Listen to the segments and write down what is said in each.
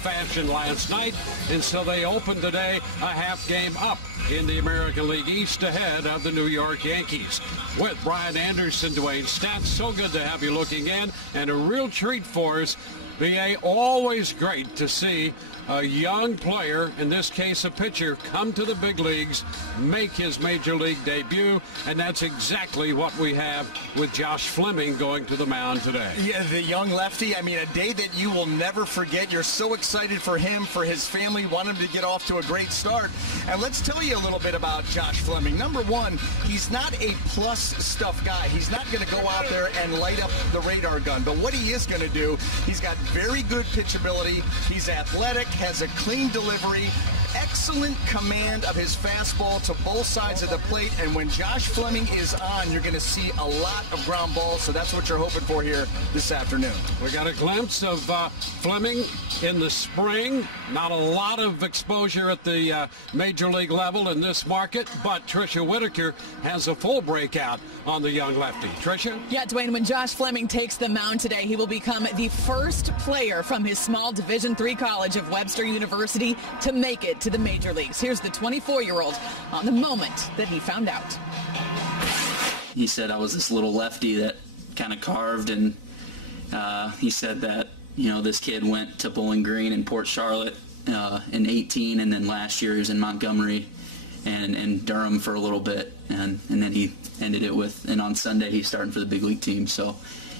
fashion last night, and so they opened today a half game up in the American League East ahead of the New York Yankees. With Brian Anderson, Dwayne Stats, so good to have you looking in, and a real treat for us. BA, always great to see a young player, in this case a pitcher, come to the big leagues, make his major league debut, and that's exactly what we have with Josh Fleming going to the mound today. Yeah, the young lefty, I mean, a day that you will never forget. You're so excited for him, for his family, want him to get off to a great start. And let's tell you a little bit about Josh Fleming. Number one, he's not a plus stuff guy. He's not going to go out there and light up the radar gun, but what he is going to do, he's got very good pitchability, he's athletic, has a clean delivery, excellent command of his fastball to both sides of the plate, and when Josh Fleming is on, you're going to see a lot of ground balls, so that's what you're hoping for here this afternoon. We got a glimpse of Fleming in the spring. Not a lot of exposure at the major league level in this market, but Tricia Whitaker has a full breakout on the young lefty. Tricia? Yeah, Dwayne, when Josh Fleming takes the mound today, he will become the first player from his small Division III college of Webster University to make it to the major leagues. Here's the 24-year-old on the moment that he found out. He said I was this little lefty that kind of carved, and he said that, you know, this kid went to Bowling Green in Port Charlotte in 18, and then last year he was in Montgomery and Durham for a little bit, and then he ended it with, and on Sunday he's starting for the big league team. So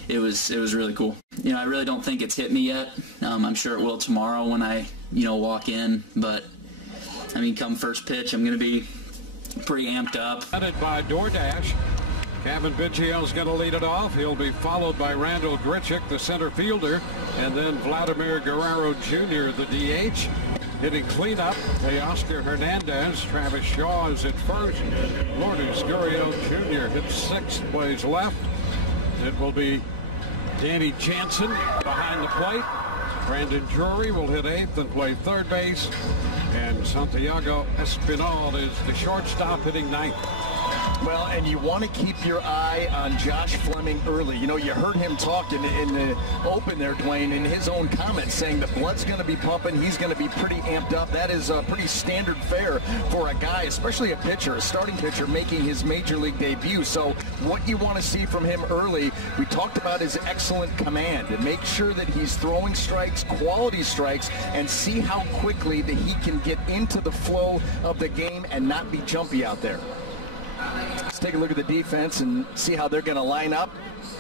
it was really cool. You know, I really don't think it's hit me yet. I'm sure it will tomorrow when I, you know, walk in, but I mean, come first pitch, I'm going to be pretty amped up. Headed by DoorDash. Kevin Biggio's going to lead it off. He'll be followed by Randall Grichuk, the center fielder, and then Vladimir Guerrero Jr., the DH. Hitting cleanup, Teoscar Hernandez. Travis Shaw is at first. Lourdes Gurriel Jr. hits sixth, plays left. It will be Danny Jansen behind the plate. Brandon Drury will hit eighth and play third base. And Santiago Espinal is the shortstop, hitting ninth. Well, and you want to keep your eye on Josh Fleming early. You know, you heard him talk in the open there, Dwayne, in his own comments, saying the blood's going to be pumping. He's going to be pretty amped up. That is a pretty standard fare for a guy, especially a pitcher, a starting pitcher, making his major league debut. So what you want to see from him early, we talked about his excellent command, and make sure that he's throwing strikes, quality strikes, and see how quickly that he can get into the flow of the game and not be jumpy out there. Let's take a look at the defense and see how they're going to line up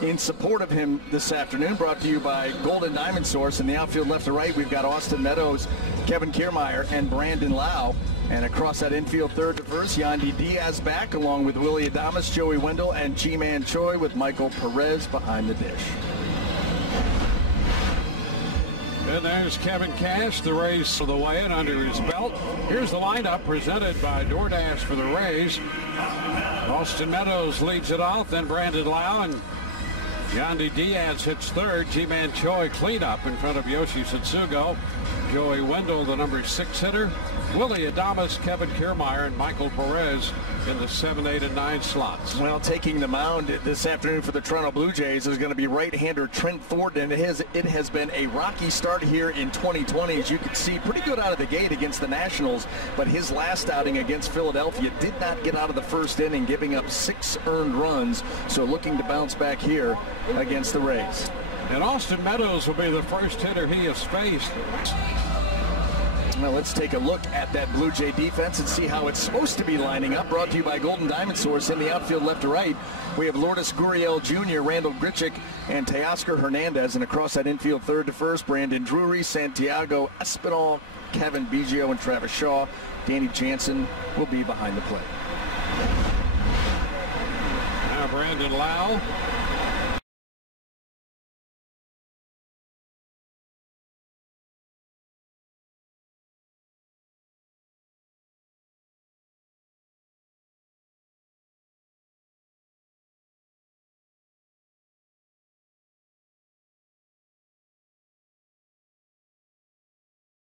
in support of him this afternoon. Brought to you by Golden Diamond Source. In the outfield left to right, we've got Austin Meadows, Kevin Kiermaier, and Brandon Lau. And across that infield third to first, Yandy Diaz back, along with Willie Adames, Joey Wendell, and Ji-Man Choi, with Michael Perez behind the dish. And there's Kevin Cash, the Rays to the way in under his belt. Here's the lineup presented by DoorDash for the Rays. Austin Meadows leads it off, then Brandon Lau, and Yandy Diaz hits third. Ji-Man Choi cleanup in front of Yoshi Satsugo. Joey Wendell, the number 6 hitter. Willie Adames, Kevin Kiermaier, and Michael Perez in the 7, 8, and 9 slots. Well, taking the mound this afternoon for the Toronto Blue Jays is going to be right-hander Trent Thornton. It has been a rocky start here in 2020, as you can see, pretty good out of the gate against the Nationals, but his last outing against Philadelphia did not get out of the first inning, giving up 6 earned runs, so looking to bounce back here against the Rays. And Austin Meadows will be the first hitter he has faced. Well, let's take a look at that Blue Jay defense and see how it's supposed to be lining up. Brought to you by Golden Diamond Source. In the outfield left to right, we have Lourdes Gurriel Jr., Randall Grichuk, and Teoscar Hernandez. And across that infield third to first, Brandon Drury, Santiago Espinal, Kevin Biggio, and Travis Shaw. Danny Jansen will be behind the plate. Now Brandon Lau